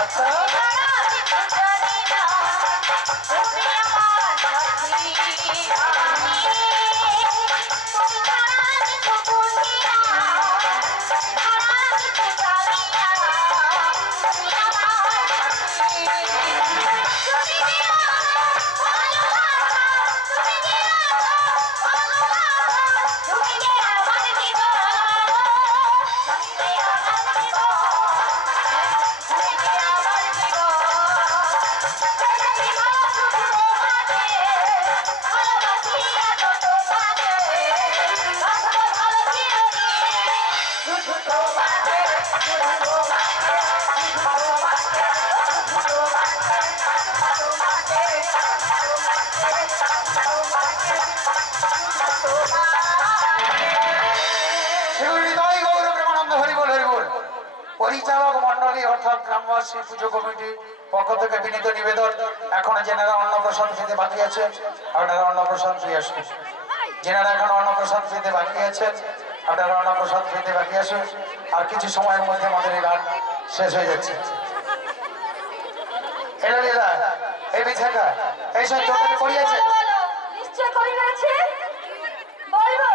আচ্ছা পরিচালক মন্ডলী অর্থাৎ গ্রামবাসী পুজো কমিটি পক্ষ থেকে বিনীত নিবেদন, এখনো যেনারা অন্নপ্রসাদ খেতে বাকি আছেন আপনারা অন্নপ্রসাদ দিয়ে আসুন। যেনারা এখন অন্নপ্রসাদ খেতে বাকি আছেন আপনারা অন্নপ্রসাদ খেতে বাকি আসুন। আর কিছু সময়ের মধ্যে আমাদের এই গান শেষ হয়ে যাচ্ছে। এই বিছাকা এই সব দোকানে পড়িয়েছে নিশ্চয় করি রয়েছে বলবো।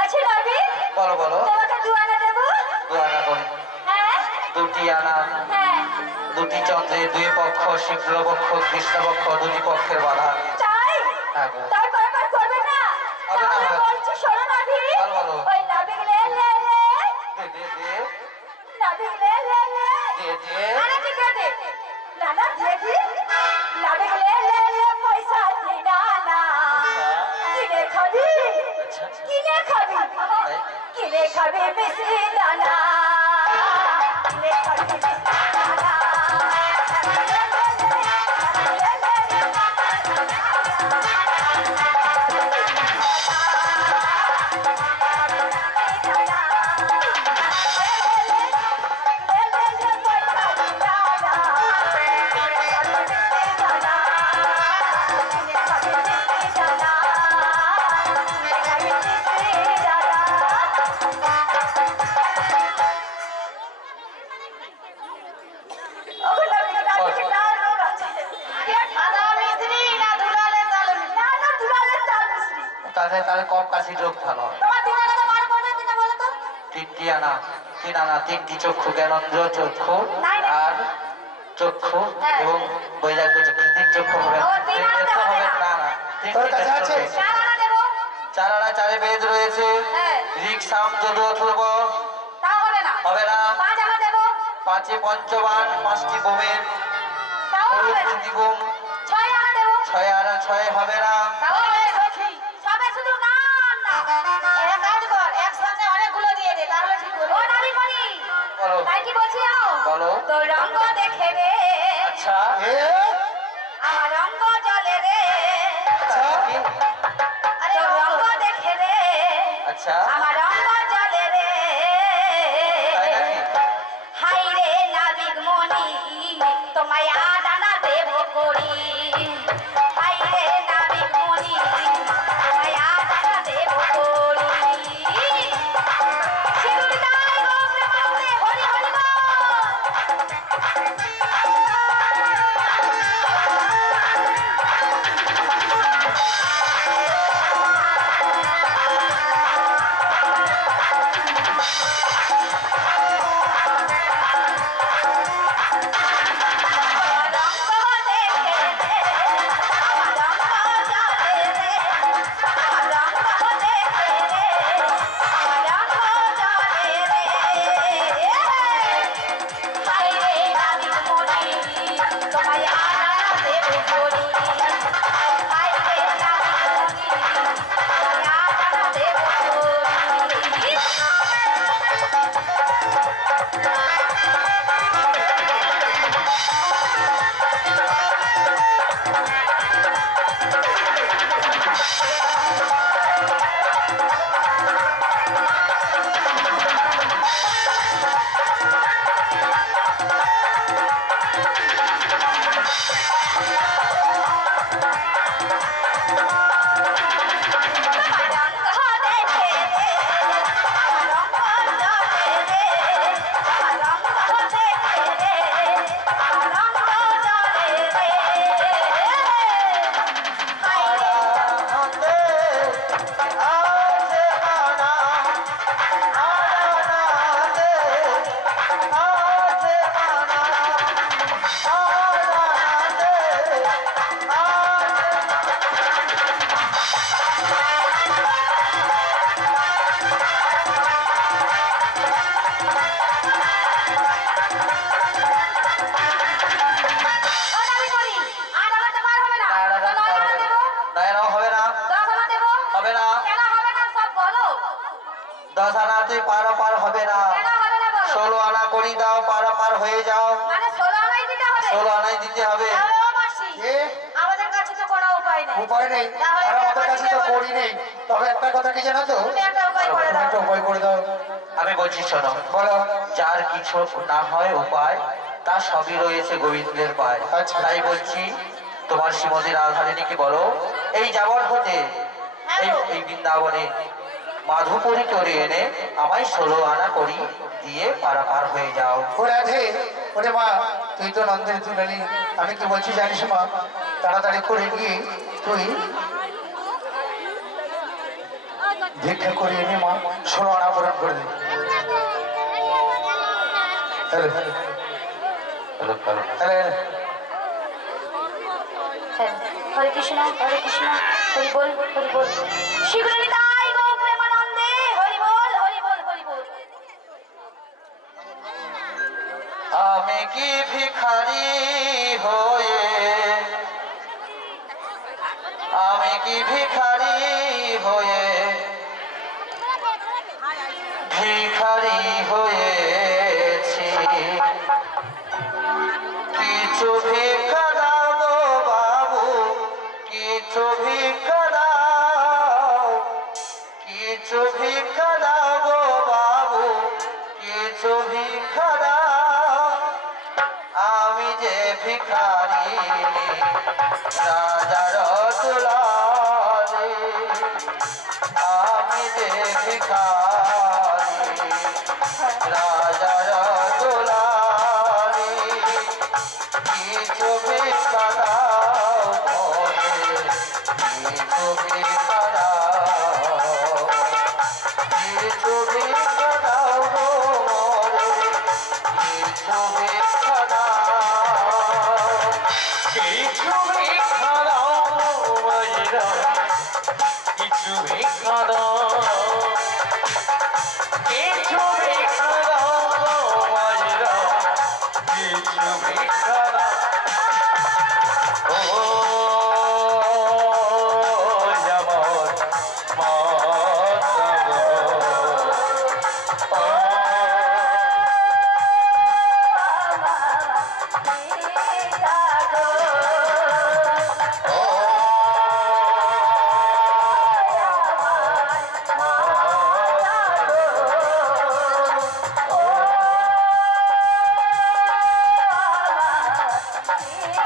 আচ্ছা রবি বলো বলো তোমাকে দুয়ানা দেব। দুয়ানা কোন? হ্যাঁ দুটি আনা, হ্যাঁ দুটি চন্দ্রে দুই পক্ষ, শুক্লপক্ষ কৃষ্ণপক্ষ, দুটি পক্ষের বাধা। তাই হ্যাঁ তাই কয়বার করবে না? হবে না, হবে না। বলছি শোনো রবি, বলো বলো। ওই নাবিক লে লে লে দে দে দে নাবিক লে লে লে দে দে আরে কি দে দে না না দে দি নাবিক লে লে লে পয়সা দি না না কিনে খাবি কিনে খাবি কিনে খাবি বেশি দানা কিনে খাবি বেশি দানা তাহলে কম কাশি যোগ ভালো তিনটি আনা, তিন আনা তিনটি চক্ষু, জ্ঞানেন্দ্র চক্ষু আর চক্ষু এবং বৈরাগ্য চক্ষু, তিন চক্ষু হবে না না চার আনা, চারে বেদ রয়েছে ঋক সাম যদু অথর্ব হবে না। পাঁচে পঞ্চবান, পাঁচটি বোমের ছয় আনা, ছয় হবে না। বলো বলো তোর রঙ্গ দেখে রে আচ্ছা আমার রঙ্গ জলে রে আচ্ছা তোর রঙ্গ দেখে রে আচ্ছা আমার রঙ্গ জলে রে তাই নাকি? হাই রে নাবিক মনি তোমায় আদানা দেব করি হাই রে নাবিক মনি তোমায় আদানা দেব করি শিরুদাই গোপনে গোপনে হরি হরি বল হবে না। কেন হবে না বলো? 16 আনা করি দাও, পারাপার হয়ে যাও। মানে 16 আনাই দিতে হবে? 16 আনাই দিতে হবে। তাহলে ও মাসি, এ আমাদের কাছে তো কোনো উপায় নেই। উপায় নেই, তাহলে আর আমাদের কাছে তো বলো। করি নেই। তবে একটা কথা কি জানো তো, তুমি একটা উপায় করে তুমি দাও। একটা উপায় করে দাও। আমি বলছি শোনো, বলো। যার কিছু না হয় উপায়, তা সবই রয়েছে গোবিন্দের পায়। আচ্ছা। তাই বলছি, তোমার শ্রীমতী রাধারানীকে বলো, এই যাবর হতে এই এই বৃন্দাবনে মাধুপুরি করে এনে আমায় 16 আনা করি দিয়ে পারাপার হয়ে যাও। ও রাধে, ওরে মা, তুই তো নন্দের তুলালি, আমি কি বলছি জানিস মা, তাড়াতাড়ি করে গিয়ে তুই ভিক্ষা করে এনে মা 16 আনা পূরণ করে দে। Hello, hello. হরে কৃষ্ণ হরে কৃষ্ণ, হরি বল হরি বল, শিবরানী তাই গো প্রেমানন্দে, হরি বল হরি বল হরি বল। আমি কি ভিখারি হয়ে, আমি কি ভিখারি হয়ে, ভিখারি হয়েছি, কিছু ভিক্ষা দাও গো বাবু, কিছু ভিক্ষা দাও, কিছু ভিক্ষা দাও গো বাবু, কিছু ভিক্ষা দাও। আমি যে ভিখারি রাজার দুলারে, আমি যে ভিখারি রাজার দুলারে, কিছু ভিক্ষা দাও মোরে, কিছু ভিক্ষা দাও, কিছু ভিক্ষা দাও গো মোরে, কিছু ভিক্ষা দাও, কিছু ভিক্ষা দাও মাইরা, কিছু ভিক্ষা দাও, কিছু ভিক্ষা দাও গো মাইরা, কিছু ভিক্ষা দাও। ও যেমন মাতা গো, ও কিছু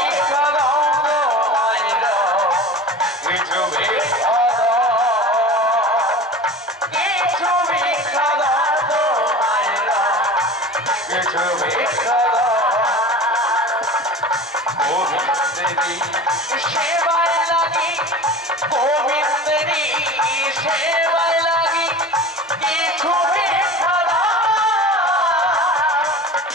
ভিক্ষা দাও গো মাইরা, কিছু ভিক্ষা দাও, কিছু ভিক্ষা দাও গো মাইরা, কিছু ভিক্ষা দাও। গোবিন্দেরই সেবায় লাগি, গোবিন্দেরই সেবায় লাগি, কিছু ভিক্ষা দাও। কিছু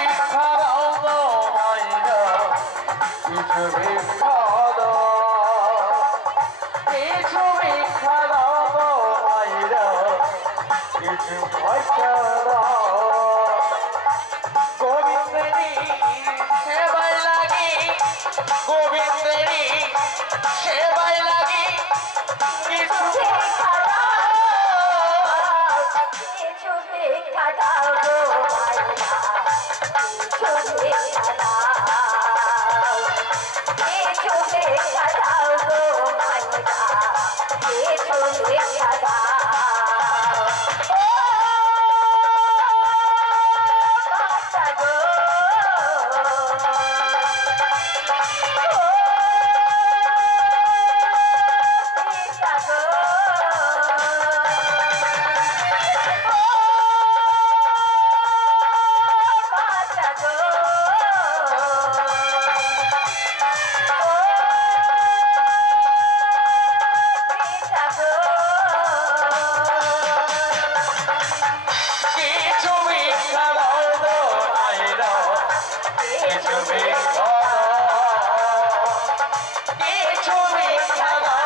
ভিক্ষা দাও গো মাইরা, কিছু ভিক্ষা দাও, কিছু ভিক্ষা দাও গো মাইরা, কিছু ভিক্ষা দাও। গোবিন্দেরই সেবায় লাগি, গোবিন্দেরই সেবায় লাগি, কিছু ভিক্ষা দাও। সাগা